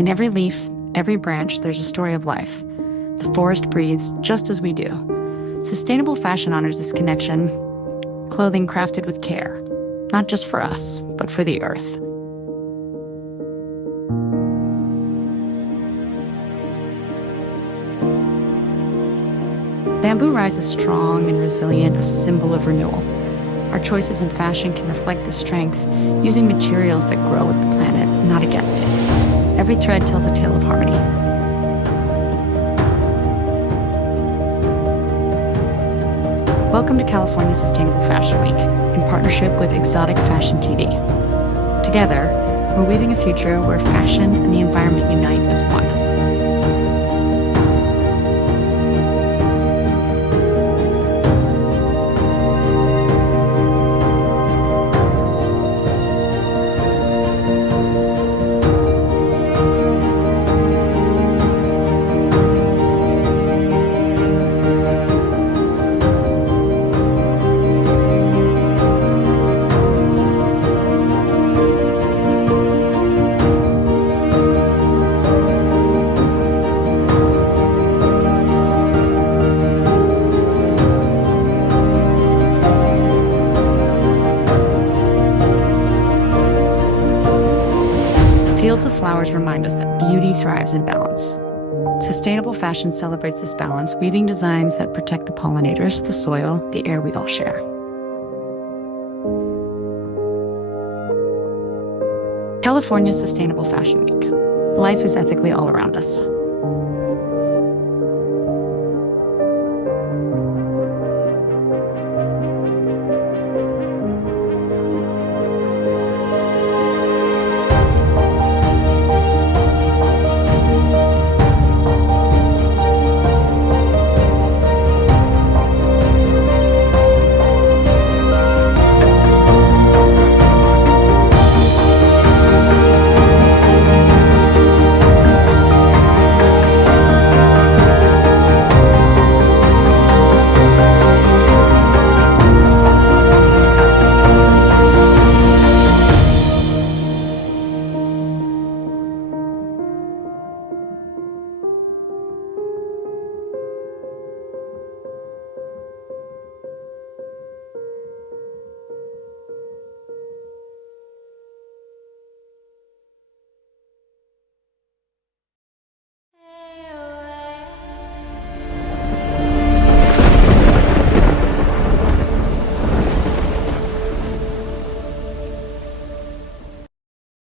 In every leaf, every branch, there's a story of life. The forest breathes just as we do. Sustainable fashion honors this connection, clothing crafted with care, not just for us, but for the earth. Bamboo rises strong and resilient, a symbol of renewal. Our choices in fashion can reflect this strength, using materials that grow with the planet, not against it. Every thread tells a tale of harmony. Welcome to California Sustainable Fashion Week, in partnership with Exotic Fashion TV. Together, we're weaving a future where fashion and the environment unite as one. Fields of flowers remind us that beauty thrives in balance. Sustainable fashion celebrates this balance, weaving designs that protect the pollinators, the soil, the air we all share. California Sustainable Fashion Week. Life is ethically all around us.